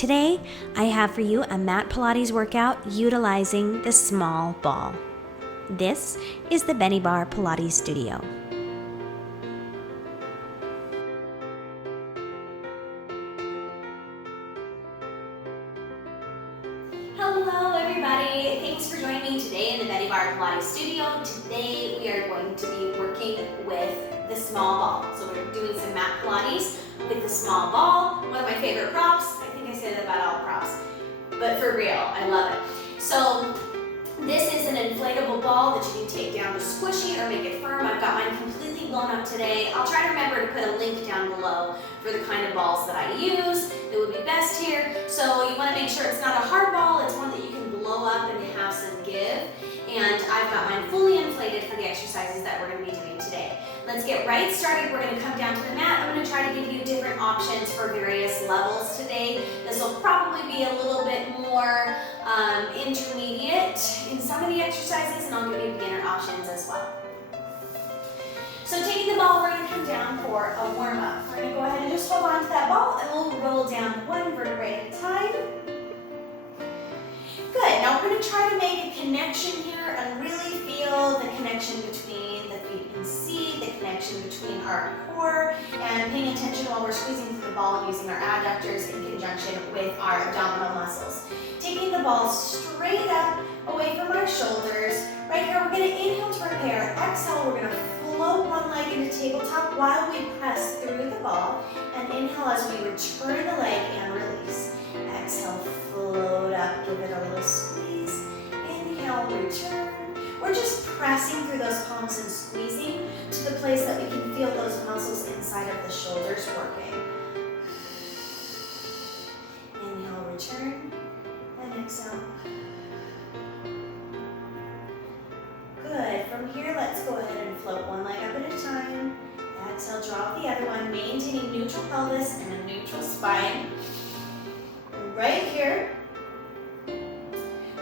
Today, I have for you a mat Pilates workout utilizing the small ball. This is the Benniebarre Pilates Studio. Hello everybody, thanks for joining me today in the Benniebarre Pilates Studio. Today we are going to be working with the small ball. So we're doing some mat Pilates with the small ball, one of my favorite props. I think I say that about all props, but for real, I love it. So this is an inflatable ball that you can take down to squishy or make it firm. I've got mine completely blown up today. I'll try to remember to put a link down below for the kind of balls that I use that would be best here. So you want to make sure it's not a hard ball, it's one that you can blow up and have some give. And I've got mine fully inflated for the exercises that we're going to be doing today. Let's get right started. We're going to come down to the mat. I'm going to try to give you different options for various levels today. This will probably be a little bit more intermediate in some of the exercises, and I'll give you beginner options as well. So taking the ball, we're going to come down for a warm-up. We're going to go ahead and just hold on to that ball, and we'll roll down one vertebrae at a time. Good. Now we're going to try to make a connection here and really feel the connection between the feet and seat, the connection between our core, and paying attention while we're squeezing through the ball using our adductors in conjunction with our abdominal muscles. Taking the ball straight up away from our shoulders. Right here, we're going to inhale to repair. Exhale, we're going to float one leg into tabletop while we press through the ball. And inhale as we return the leg and release. Exhale, float up, give it a little squeeze. Inhale, return. We're just pressing through those palms and squeezing to the place that we can feel those muscles inside of the shoulders working. Inhale, return, and exhale. Good. From here, let's go ahead and float one leg up at a time. Exhale, drop the other one, maintaining neutral pelvis and a neutral spine. Right here,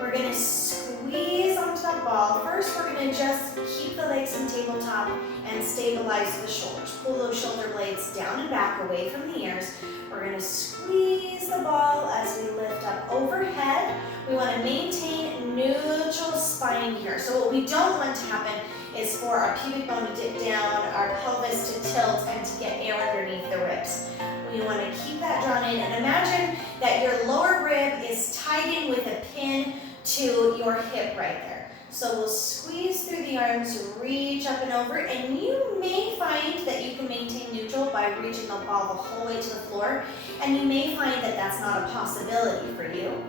we're going to squeeze onto that ball. First, we're going to just keep the legs in tabletop and stabilize the shoulders. Pull those shoulder blades down and back away from the ears. We're going to squeeze the ball as we lift up overhead. We want to maintain neutral spine here. So what we don't want to happen is for our pubic bone to dip down, our pelvis to tilt, and to get air underneath the ribs. We want to keep that drawn in, and imagine that your lower rib is tied in with a pin to your hip right there. So we'll squeeze through the arms, reach up and over, and you may find that you can maintain neutral by reaching the ball the whole way to the floor, and you may find that that's not a possibility for you,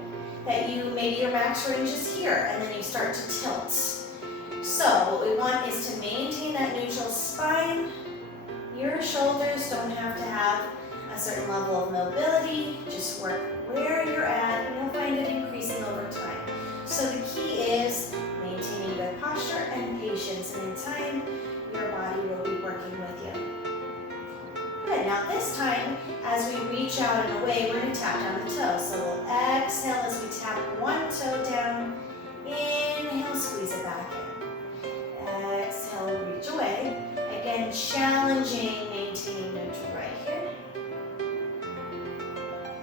that maybe your max range is here, and then you start to tilt. So what we want is to maintain that neutral spine. Your shoulders don't have to have a certain level of mobility. Just work where you're at, and you'll find it increasing over time. So the key is maintaining good posture and patience, and in time, your body will be working with you. Good. Now this time, as we reach out and away, we're going to tap down the toes. So we'll exhale as we tap one toe down. Inhale, squeeze it back in. Exhale, reach away. Again, challenging, maintaining neutral right here.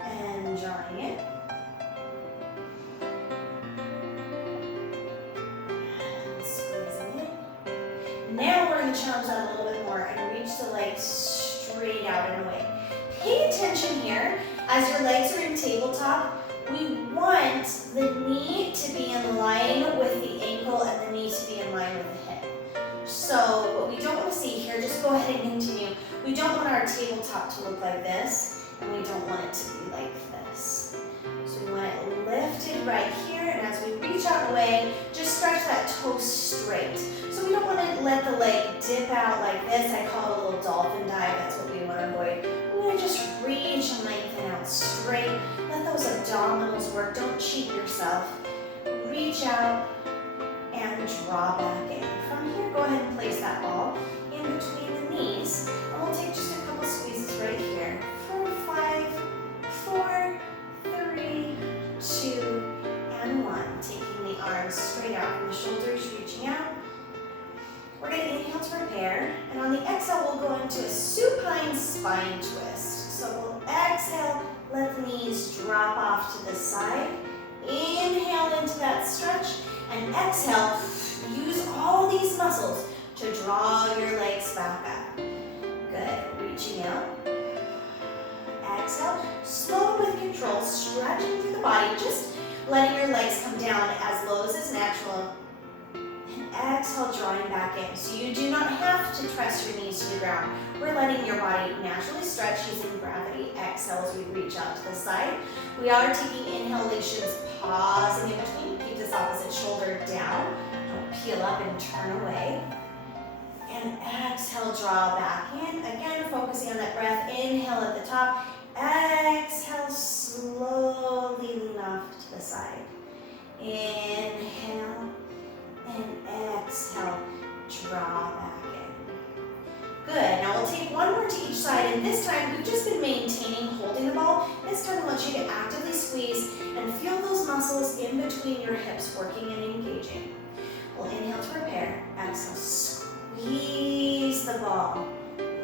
And drawing it. And squeezing it. Now we're going to challenge that a little bit more and reach the legs straight out and away. Pay attention here. As your legs are in tabletop, we want the knee to be in line with the ankle and the knee to be in line with the hip. So what we don't want to see here, just go ahead and continue. We don't want our tabletop to look like this, and we don't want it to be like this. So we want it lifted right here, and as we reach out and away, just stretch that toe straight. So we don't want to let the leg dip out like this. I call it a little dolphin dive. That's what we want to avoid. We want to just reach and lengthen out straight. Let those abdominals work. Don't cheat yourself. Reach out and draw back in. From here, go ahead and place that ball in between the knees. And we'll take just a couple squeezes right here. 5, 4, 3, 2, and 1. Taking the arms straight out from the shoulders, reaching out. We're going to inhale to repair, and on the exhale, we'll go into a supine spine twist. So we'll exhale, let the knees drop to the side. Inhale into that stretch, and exhale, use all these muscles to draw your legs back up. Good, reaching out. Exhale, slow with control, stretching through the body, just letting your legs come down as low as is natural. And exhale, drawing back in. So you do not have to press your knees to the ground. We're letting your body naturally stretch using gravity. Exhale as we reach out to the side. We are taking inhalations, pausing in between. Keep this opposite shoulder down. Don't peel up and turn away. And exhale, draw back in. Again, focusing on that breath. Inhale at the top. Exhale, slowly lean off to the side. Inhale and exhale, draw back in. Good, now we'll take one more to each side, and this time we've just been maintaining holding the ball. This time I want you to actively squeeze and feel those muscles in between your hips working and engaging. We'll inhale to prepare. Exhale, squeeze the ball.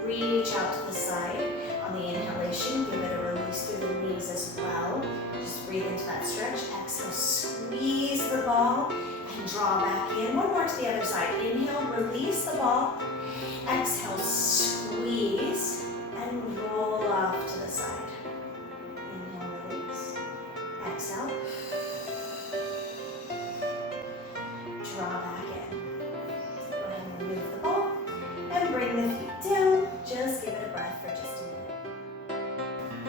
Reach out to the side. On the inhalation, give it a release through the knees as well. Just breathe into that stretch. Exhale, squeeze the ball and draw back in. One more to the other side. Inhale, release the ball. Exhale, squeeze and roll off to the side. Inhale, release. Exhale. Draw back in. Go ahead and remove the ball and bring the feet down. Just give it a breath for just a minute.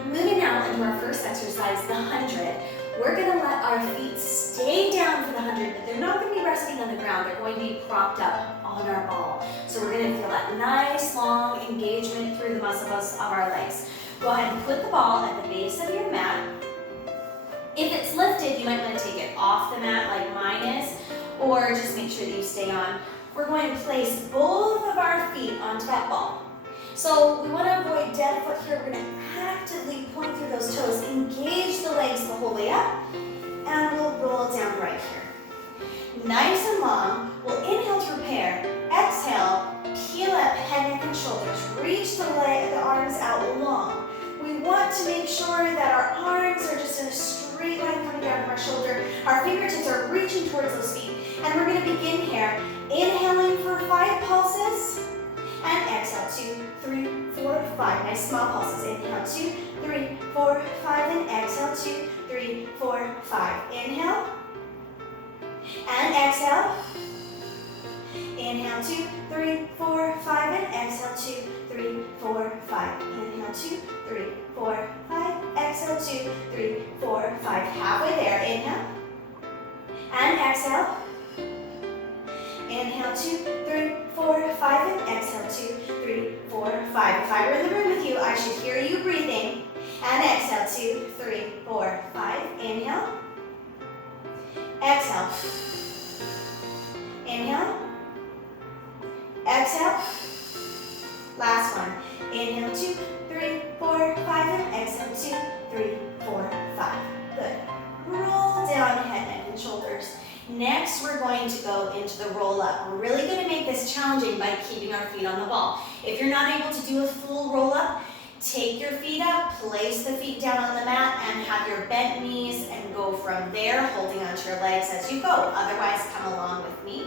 Moving now into our first exercise, the 100. We're going to let our feet stay down for the 100, but they're not going to be resting on the ground. They're going to be propped up on our ball. So we're going to feel that nice long engagement through the muscles of our legs. Go ahead and put the ball at the base of your mat. If it's lifted, you might want to take it off the mat like mine is, or just make sure that you stay on. We're going to place both of our feet onto that ball. So we want to avoid dead foot here. We're going to actively point through those toes, engage the legs the whole way up, and we'll roll down right here. Nice and long. We'll inhale to prepare. Exhale, peel up head, neck, and shoulders. Reach the arms out long. We want to make sure that our arms are just in a straight line coming down from our shoulder. Our fingertips are reaching towards those feet. And we're going to begin here. Inhaling for 5 pulses. And exhale, 2, 3, 4, 5. Nice small pulses. Inhale, 2, 3, 4, 5. And exhale, 2, 3, 4, 5. Inhale. And exhale. Inhale, 2, 3, 4, 5. And exhale, 2, 3, 4, 5. Inhale, 2, 3, 4, 5. Exhale, 2, 3, 4, 5. Halfway there. Inhale. And exhale. Inhale, 2, 3, 4, 5, and exhale, 2, 3, 4, 5. If I were in the room with you, I should hear you breathing. And exhale, 2, 3, 4, 5. Inhale. Exhale. Inhale. Exhale. Last one. Inhale, 2, 3, 4, 5, and exhale, 2, 3, 4, 5. Good. Roll down head, neck, and shoulders. Next, we're going to go into the roll up. We're really going to make this challenging by keeping our feet on the ball. If you're not able to do a full roll up, take your feet up, place the feet down on the mat, and have your bent knees and go from there, holding onto your legs as you go. Otherwise, come along with me.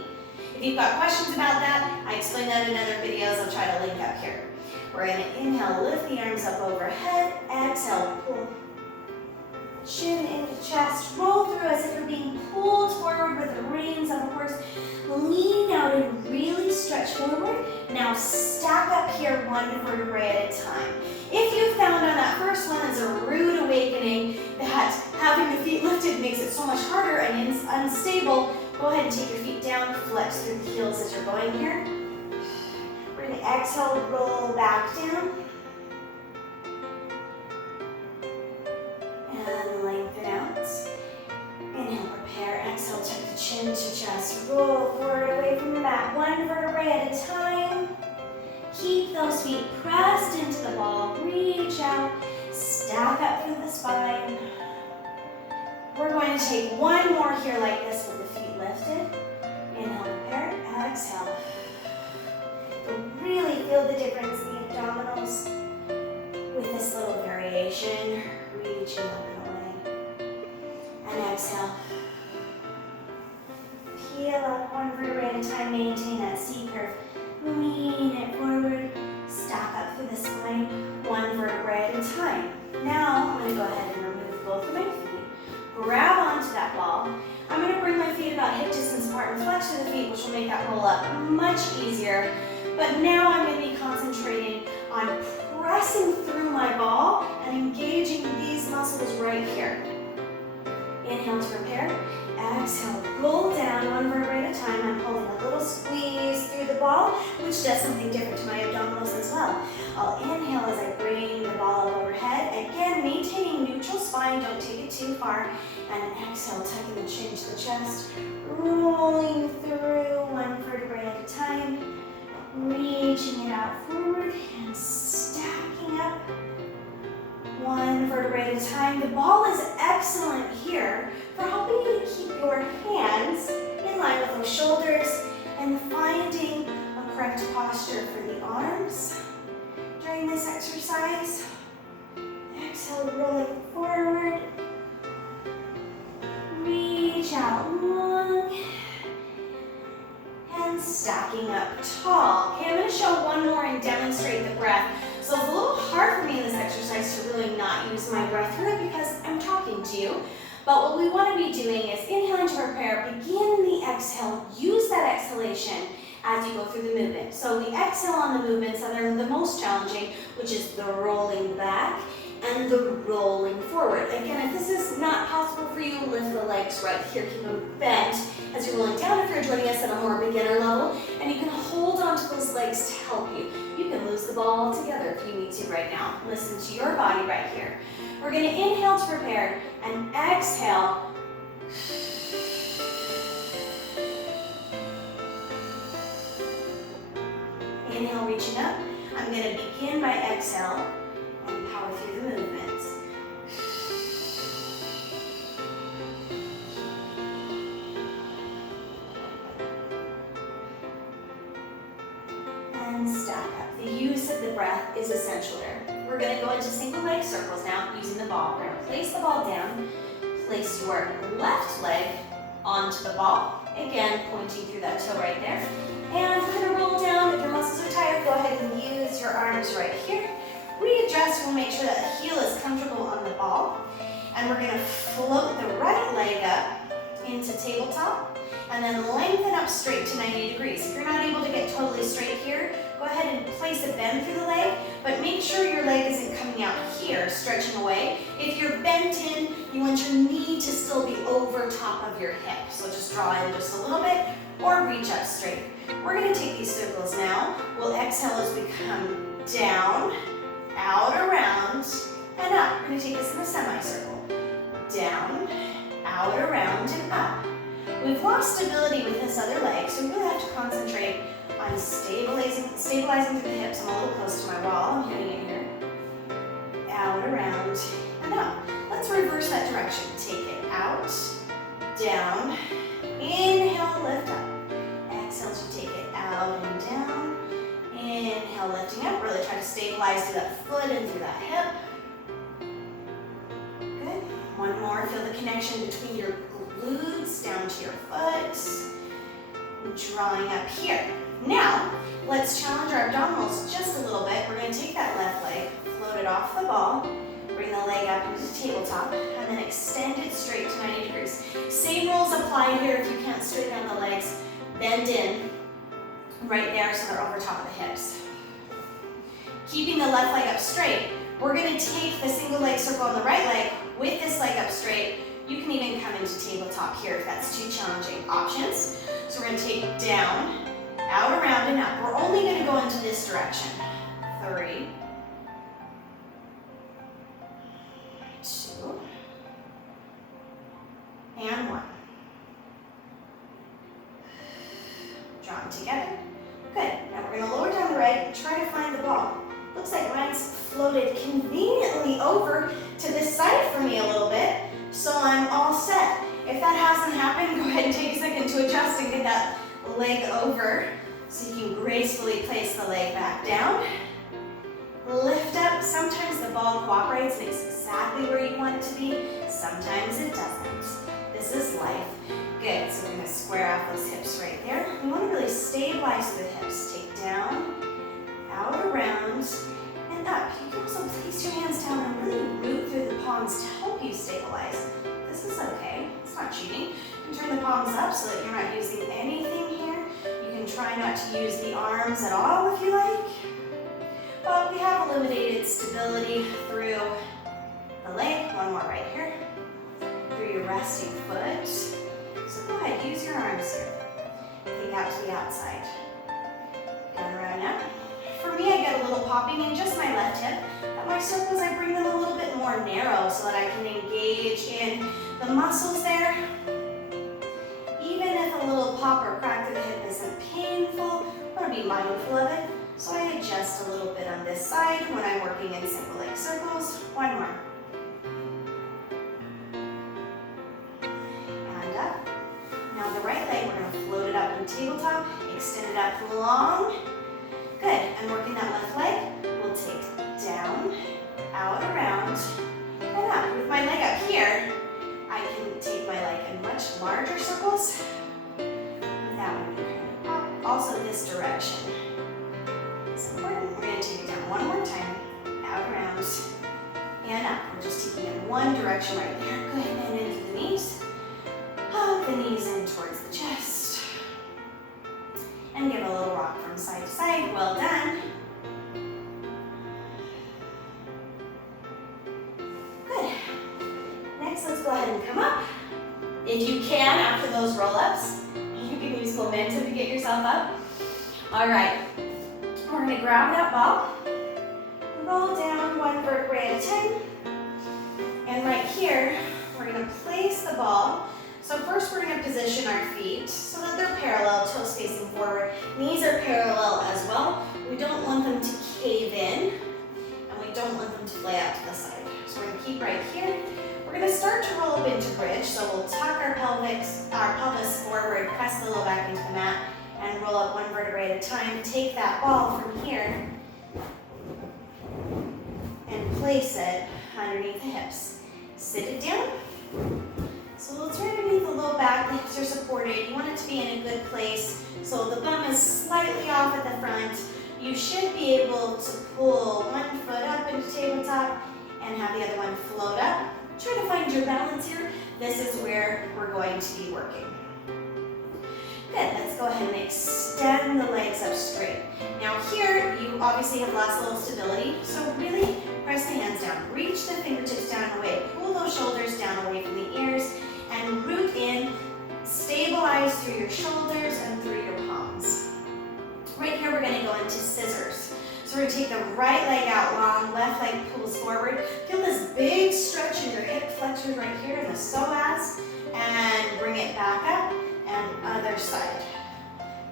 If you've got questions about that, I explain that in other videos. I'll try to link up here. We're going to inhale, lift the arms up overhead. Exhale, pull. Chin into chest, roll through as if you're being pulled forward with the reins of a horse. Lean out and really stretch forward. Now stack up here one vertebrae at a time. If you found on that first one as a rude awakening that having the feet lifted makes it so much harder and unstable, go ahead and take your feet down, flex through the heels as you're going here. We're going to exhale, roll back down. And lengthen out. Inhale, prepare. Exhale, tuck the chin to chest. Roll forward away from the mat. One vertebrae at a time. Keep those feet pressed into the ball. Reach out. Stack up through the spine. We're going to take one more here like this with the feet lifted. Inhale, prepare. Exhale. You'll really feel the difference in the abdominals with this little variation. Reaching up and away. And exhale. Peel up one vertebrae at a time, maintain that C curve. Lean it forward, stack up through the spine, one vertebrae at a time. Now, I'm going to go ahead and remove both of my feet, grab onto that ball. I'm going to bring my feet about hip distance apart and flex through the feet, which will make that roll up much easier. But now I'm going to be concentrating on pressing through my ball and engaging these muscles right here. Inhale to prepare. Exhale, roll down one vertebrae at a time. I'm holding a little squeeze through the ball, which does something different to my abdominals as well. I'll inhale as I bring the ball up overhead. Again, maintaining neutral spine, don't take it too far. And exhale, tucking the chin to the chest, rolling through one vertebrae at a time, reaching it out forward and stacking up one vertebrae at a time. The ball is excellent here for helping you to keep your hands in line with those shoulders and finding a correct posture for the arms during this exercise. Exhale, rolling forward. Reach out long and stacking up tall. Okay, I'm going to show one more and demonstrate the breath. So it's a little hard for me in this exercise to really not use my breath through it because I'm talking to you. But what we want to be doing is inhaling to prepare, begin the exhale, use that exhalation as you go through the movement. So we exhale on the movements that are the most challenging, which is the rolling back and the rolling forward. Again, if this is not possible for you, lift the legs right here, keep them bent as you're rolling down if you're joining us at a more beginner level, and you can hold onto those legs to help you. You can lose the ball altogether if you need to right now. Listen to your body right here. We're going to inhale to prepare and exhale. Inhale, reaching up. I'm going to begin by exhale and power through the movements. And stack up. The use of the breath is essential there. We're going to go into single leg circles now using the ball. We're going to place the ball down, place your left leg onto the ball, again pointing through that toe right there. And we're going to roll down. If your muscles are tired, go ahead and use your arms right here. Readjust, we'll make sure that the heel is comfortable on the ball. And we're going to float the right leg up into tabletop and then lengthen up straight to 90 degrees. If you're not able to get totally straight here, go ahead and place a bend through the leg, but make sure your leg isn't coming out here, stretching away. If you're bent in, you want your knee to still be over top of your hip. So just draw in just a little bit or reach up straight. We're going to take these circles now. We'll exhale as we come down, out, around, and up. We're going to take this in a semicircle. Down, out, around, and up. We've lost stability with this other leg, so we really have to concentrate on stabilizing through the hips. I'm a little close to my wall. I'm hitting it here. Out, around, and up. Let's reverse that direction. Take it out, down, inhale, lift up. Exhale to take it out and down. Inhale, lifting up. Really try to stabilize through that foot and through that hip. Good. One more. Feel the connection between your glutes down to your foot. Drawing up here. Now, let's challenge our abdominals just a little bit. We're going to take that left leg, float it off the ball, bring the leg up into the tabletop, and then extend it straight to 90 degrees. Same rules apply here if you can't straighten out the legs. Bend in right there so they're over top of the hips. Keeping the left leg up straight, we're going to take the single leg circle on the right leg with this leg up straight. You can even come into tabletop here if that's too challenging. Options. So we're going to take down, out, around, and up. We're only going to go into this direction. 3, 2, and 1. Drawing together. Good. Now we're going to lower down the right and try to find the ball. Looks like mine's floated conveniently over to this side for me a little bit, so I'm all set. If that hasn't happened, go ahead and take a second to adjust and get that leg over so you can gracefully place the leg back down. lift up. Sometimes the ball cooperates and it's exactly where you want it to be. Sometimes it doesn't. This is life. Good, so we're gonna square off those hips right there. We wanna really stabilize the hips. Take down, out, around, and up. You can also place your hands down and really root through the palms to help you stabilize. This is okay, it's not cheating. You can turn the palms up so that you're not using anything here. You can try not to use the arms at all if you like. But we have eliminated stability through the leg. One more right here. Through your resting foot. So go ahead, use your arms here. Take out to the outside. Going around now. For me, I get a little popping in just my left hip. But my circles, I bring them a little bit more narrow so that I can engage in the muscles there. Even if a little pop or crack through the hip isn't painful, I want to be mindful of it. So I adjust a little bit on this side when I'm working in single leg circles. One more. And up. Now the right leg, we're going to float it up in tabletop, extend it up long. Good, and working that left leg, we'll take down, out, around, and up. With my leg up here, I can take my leg in much larger circles. That one, you're going to pop. Also this direction. It's important. We're going to take it down one more time, out, around, and up. We're just taking it in one direction right there. Good, and in through the knees. Hug the knees in towards the chest. And give a little rock from side to side. Well done. Good. Next, let's go ahead and come up. If you can, after those roll-ups, you can use momentum to get yourself up. All right. We're going to grab that ball, roll down one vertebrae at a time, and right here, we're going to place the ball. So first we're going to position our feet so that they're parallel, toes facing forward. Knees are parallel as well. We don't want them to cave in, and we don't want them to lay out to the side. So we're going to keep right here. We're going to start to roll up into bridge, so we'll tuck our pelvis forward, press the low back into the mat, and roll up one vertebrae at a time. Take that ball from here and place it underneath the hips. Sit it down. So it's right underneath the low back, the hips are supported. You want it to be in a good place. So the bum is slightly off at the front. You should be able to pull one foot up into tabletop and have the other one float up. Try to find your balance here. This is where we're going to be working. Good, let's go ahead and extend the legs up straight. Now here, you obviously have lost a little stability, so really press the hands down. Reach the fingertips down and away. Pull those shoulders down away from the ears and root in. Stabilize through your shoulders and through your palms. Right here, we're gonna go into scissors. So we're gonna take the right leg out long, left leg pulls forward. Feel this big stretch in your hip flexors right here in the psoas, and bring it back up. And other side.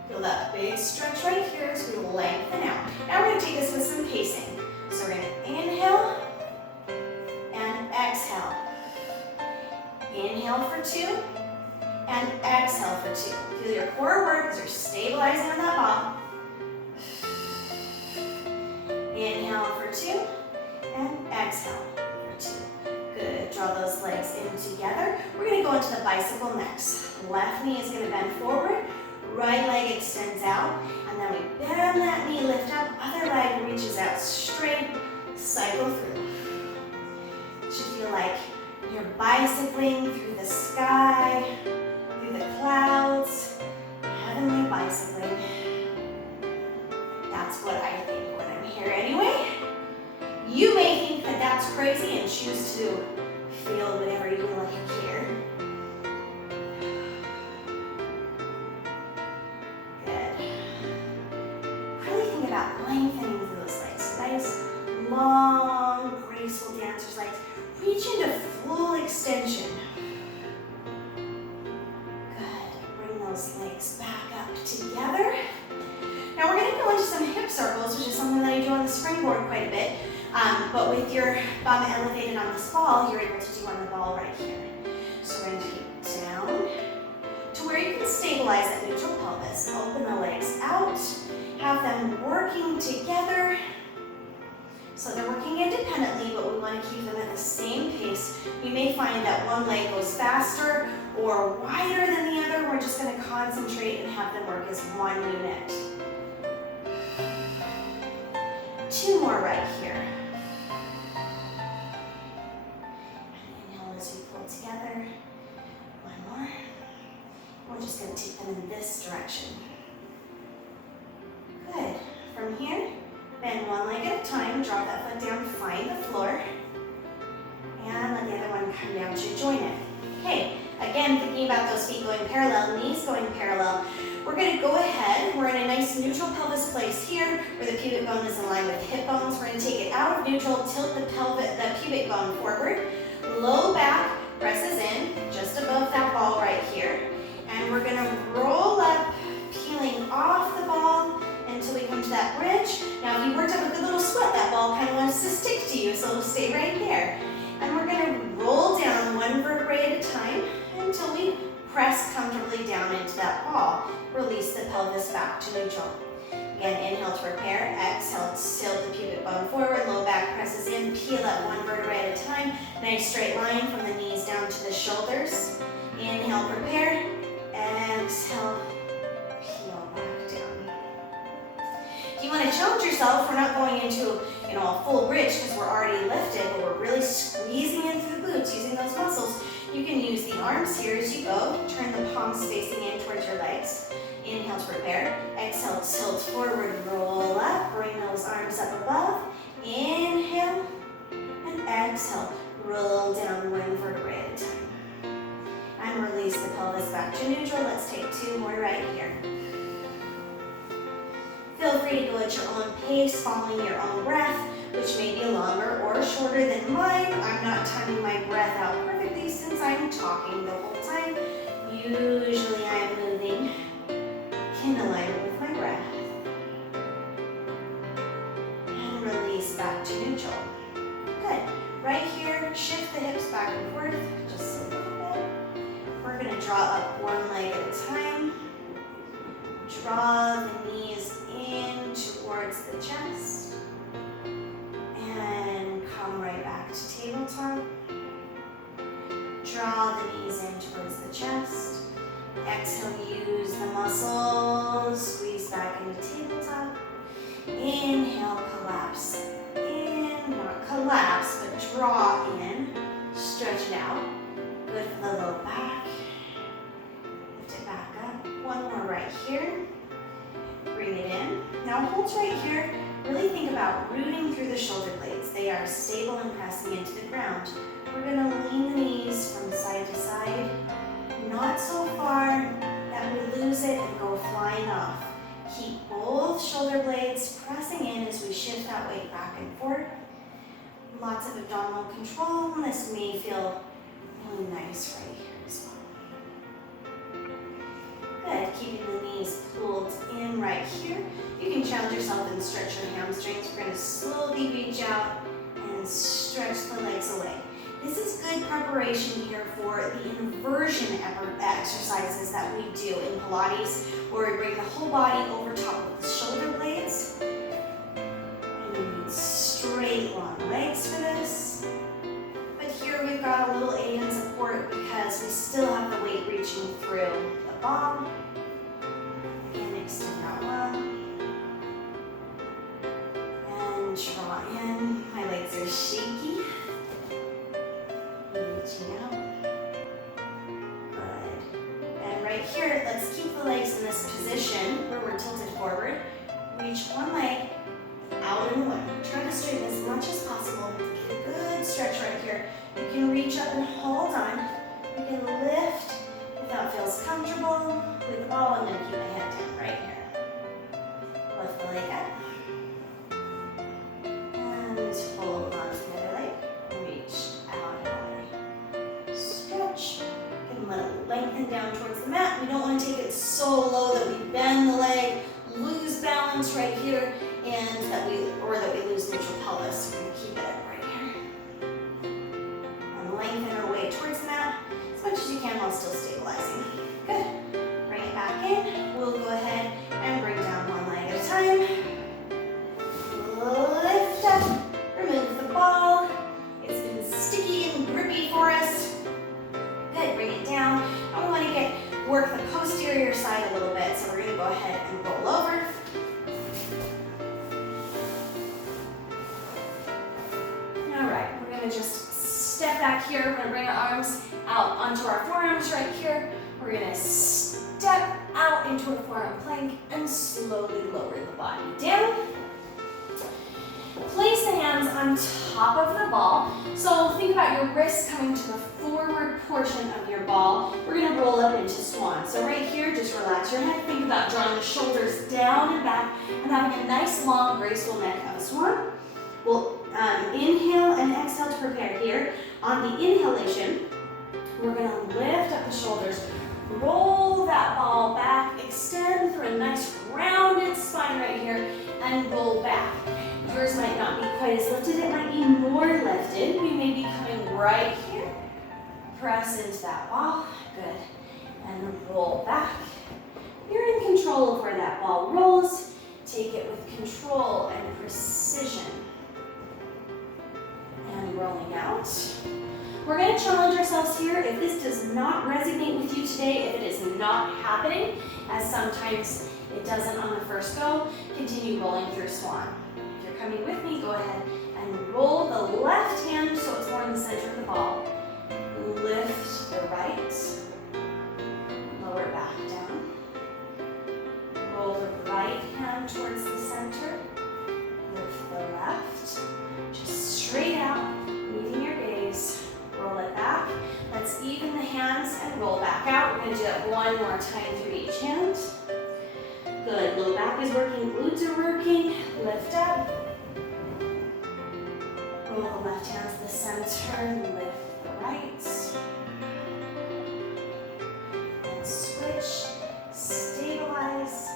Feel that big stretch right here as we lengthen out. Now we're going to take this with some pacing. So we're going to inhale and exhale. Inhale for 2 and exhale for 2. Feel your core work as you're stabilizing on that ball. Inhale for 2 and exhale for 2. Good. Draw those legs in together. We're going to go into the bicycle next. Left knee is going to bend forward. Right leg extends out. And then we bend that knee, lift up. Other leg reaches out straight. Cycle through. It should feel like you're bicycling through the sky, through the clouds. Heavenly bicycling. That's what I think when I'm here anyway. You may think that that's crazy and choose to feel whatever you like here. Good. Really think about lengthening through those legs. Nice, long, graceful dancer's legs. Reach into full extension. Good. Bring those legs back up together. Now we're going to go into some hip circles, which is something that I do on the springboard quite a bit. But with your bum elevated on this ball, you're able to do on the ball right here. So we're going to take down to where you can stabilize that neutral pelvis. Open the legs out, have them working together. So they're working independently, but we want to keep them at the same pace. You may find that one leg goes faster or wider than the other. We're just going to concentrate and have them work as one unit. 2 more right here. And inhale as we pull together. 1 more. We're just going to take them in this direction. Good. From here, bend one leg at a time, drop that foot down, find the floor, and let the other one come down to join it. Okay, again, thinking about those feet going parallel, knees going parallel, we're going to go ahead, we're in a nice neutral pelvis place here, where the pubic bone is in line with hip bones. We're going to take it out of neutral, tilt the pubic bone forward, low back presses in, just above that ball right here, and we're going to roll up, peeling off the ball, until we come to that bridge. Now if you worked up a good little sweat, that ball kind of wants to stick to you, so it'll stay right there. And we're going to roll down one vertebrae at a time until we press comfortably down into that ball. Release the pelvis back to neutral. Again, inhale to prepare, exhale, tilt the pubic bone forward, low back presses in, peel up one vertebrae at a time. Nice straight line from the knees down to the shoulders. Inhale, prepare, exhale, peel back down. If you want to challenge yourself, we're not going into a full bridge because we're already lifted, but we're really squeezing in through the glutes, using those muscles. You can use the arms here as you go. Turn the palms facing in towards your legs. Inhale to prepare. Exhale, tilt forward, roll up. Bring those arms up above. Inhale and exhale. Roll down one vertebrae at a time. And release the pelvis back to neutral. Let's take 2 more right here. Feel free to go at your own pace, following your own breath, which may be longer or shorter than mine. I'm not timing my breath out perfectly since I'm talking the whole time. Usually I'm moving in alignment with my breath. And release back to neutral. Good. Right here, shift the hips back and forth, just a little bit. We're going to draw up one leg at a time. Draw the knees in towards the chest and come right back to tabletop. Draw the knees in towards the chest. Exhale, use the muscles, squeeze back into tabletop. Inhale, collapse in, not collapse, but draw in, stretch it out. Good for the low back. Lift it back up. One more right here. Bring it in. Now hold right here. Really think about rooting through the shoulder blades. They are stable and pressing into the ground. We're going to lean the knees from side to side, not so far that we lose it and go flying off. Keep both shoulder blades pressing in as we shift that weight back and forth. Lots of abdominal control, and this may feel really nice right here as well. Good, keeping the knees pulled in right here. You can challenge yourself and stretch your hamstrings. We're going to slowly reach out and stretch the legs away. This is good preparation here for the inversion exercises that we do in Pilates, where we bring the whole body over top of the shoulder blades. And you need straight, long legs for this. But here we've got a little aid and support because we still have the weight reaching through the ball. Again, extend out long. And draw in. My legs are shaky. Reaching out. Good. And right here, let's keep the legs in this position where we're tilted forward. Reach one leg out and away. Try to straighten as much as possible. Get a good stretch right here. You can reach up and hold on. You can lift if that feels comfortable. With all, I'm going to keep my head down right here. Lift the leg up. And hold on to the other leg. Reach out and away. Stretch. And let it lengthen down towards the mat. We don't want to take it so low that we bend the leg, lose balance right here, and that we lose neutral pelvis. We're going to keep it up right here. And lengthen our way towards the mat as much as you can while still stabilizing. Good. Bring it back in. We'll go ahead and bring down one leg at a time. Lift up side a little bit, so we're gonna go ahead and roll over. All right, we're gonna just step back here. We're gonna bring our arms out onto our forearms right here. We're gonna step out into a forearm plank and slowly lower the body down. Place the hands on top of the ball. So think about your wrists coming to the forward portion of your ball. We're gonna roll up into swan. So right here, just relax your head. Think about drawing the shoulders down and back and having a nice, long, graceful neck of a swan. We'll inhale and exhale to prepare here. On the inhalation, we're gonna lift up the shoulders, roll that ball back, extend through a nice rounded spine right here, and roll back. Yours might not be quite as lifted, it might be more lifted. We may be coming right here. Press into that ball, good. And roll back. You're in control of where that ball rolls. Take it with control and precision. And rolling out. We're going to challenge ourselves here. If this does not resonate with you today, if it is not happening, as sometimes it doesn't on the first go, continue rolling through swan. If you're coming with me, go ahead and roll the left hand so it's more in the center of the ball. Lift the right, lower back down. Roll the right hand towards the center. Lift the left, just straight out, meeting your gaze. Roll it back. Let's even the hands and roll back out. We're going to do that one more time through each hand. Good. Low back is working. Glutes are working. Lift up. Roll the left hand to the center. Lift the right. And switch. Stabilize.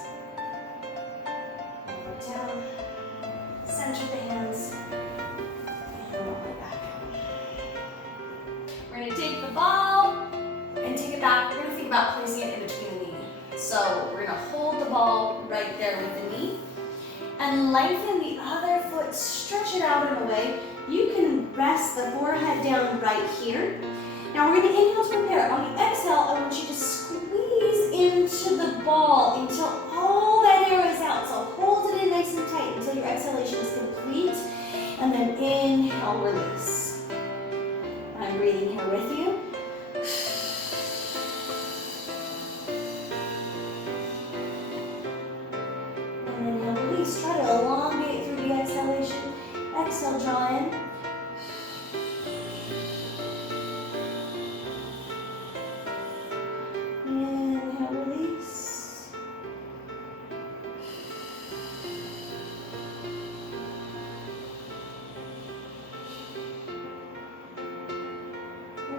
Roll it down. Center the hands. And roll it back. We're going to take the ball and take it back. We're going to think about placing it in between the knee. So we're going to hold the ball right there with the knee and lengthen the other foot, stretch it out in a way. You can rest the forehead down right here. Now we're going to inhale to prepare. On the exhale, I want you to squeeze into the ball until all that air is out. So hold it in nice and tight until your exhalation is complete. And then inhale, release. I'm breathing here with you. And inhale, release. Try to elongate through the exhalation. Exhale, draw in. Inhale, release.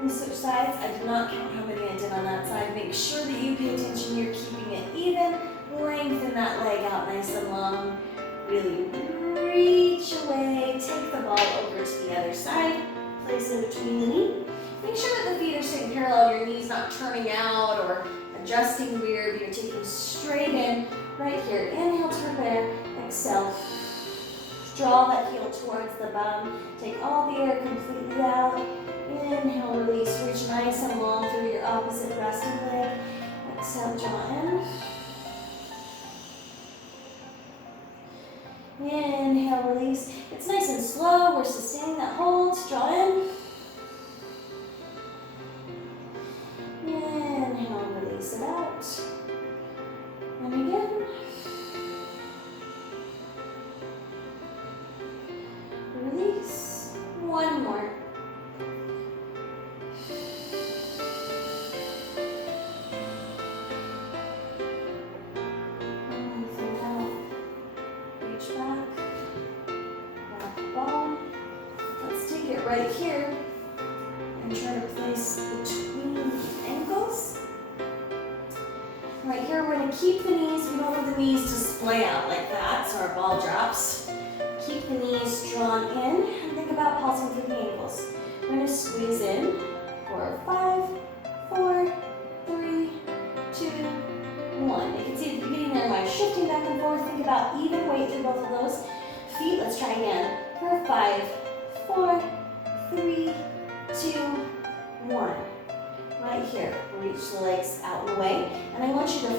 Switch sides. I did not count how many I did on that side. Make sure that you pay attention. You're keeping it even. Lengthen that leg out nice and long. Really reach away. Take the ball over to the other side. Place it between the knee. Make sure that the feet are staying parallel. Your knees not turning out or adjusting weird. You're taking straight in right here. Inhale to prepare. Exhale. Draw that heel towards the bum. Take all the air completely out. Inhale, release, reach nice and long through your opposite resting leg. Exhale, draw in. Inhale, release. It's nice and slow. We're sustaining that hold. Draw in. Inhale, release it out. And again. Release. One more. Right here, and try to place between the ankles. Right here, we're going to keep the knees. We don't want the knees to splay out like that, so our ball drops. Keep the knees drawn in, and think about pulsing through the ankles. We're going to squeeze in for 5, 4, 3, 2, 1. You can see at the beginning there, my shifting back and forth. Think about even weight through both of those feet. Let's try again for 5, 4, 3, 2, 1. Right here, reach the legs out and away. And I want you to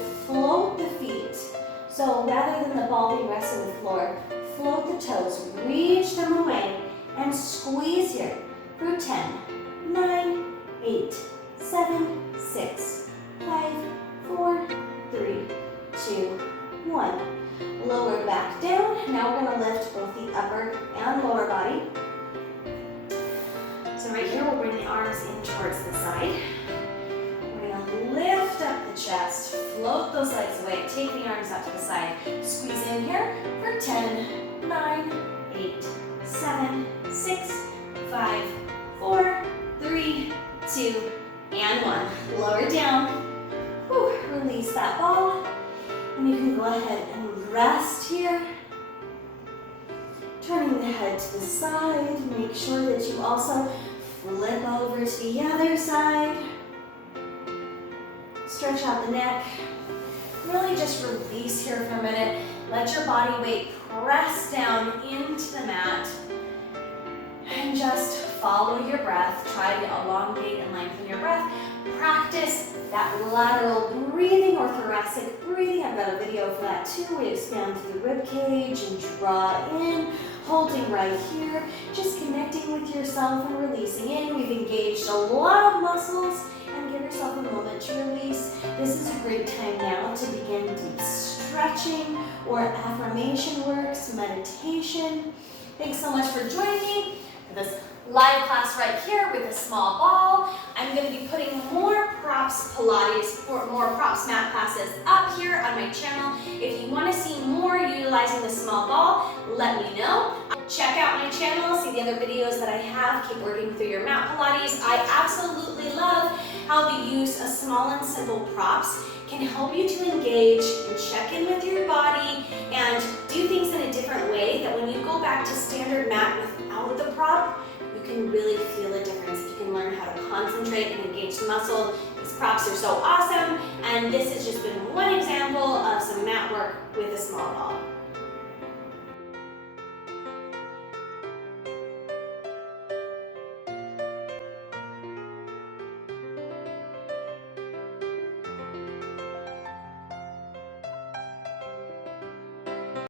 than the ball being rested on the floor. Float the toes, reach them away, and squeeze here for 10, 9, 8, 7, 6, 5, 4, 3, 2, 1. Lower back down. Now we're going to lift both the upper and lower body. So right here, we'll bring the arms in towards the side. We're going to lift up the chest, float those legs away, take the arms out to the side. Squeeze in here for 10, 9, 8, 7, 6, 5, 4, 3, 2, and 1. Lower down. Whew, release that ball. And you can go ahead and rest here. Turning the head to the side. Make sure that you also flip over to the other side. Stretch out the neck. Really just release here for a minute. Let your body weight press down into the mat. And just follow your breath. Try to elongate and lengthen your breath. Practice that lateral breathing or thoracic breathing. I've got a video for that too. We expand through the rib cage and draw in, holding right here, just connecting with yourself and releasing in. We've engaged a lot of muscles, and give yourself a moment to release. This is a great time now to begin deep stretching or affirmation works, meditation. Thanks so much for joining me for this live class right here with a small ball. I'm going to be putting more props Pilates or more props mat classes up here on my channel. If you want to see more utilizing the small ball, let me know. Check out my channel, see the other videos that I have. Keep working through your mat Pilates. I absolutely love how the use of small and simple props can help you to engage and check in with your body and do things in a different way, that when you go back to standard mat without the prop, you can really feel a difference. You can learn how to concentrate and engage the muscle. These props are so awesome, and this has just been one example of some mat work with a small ball.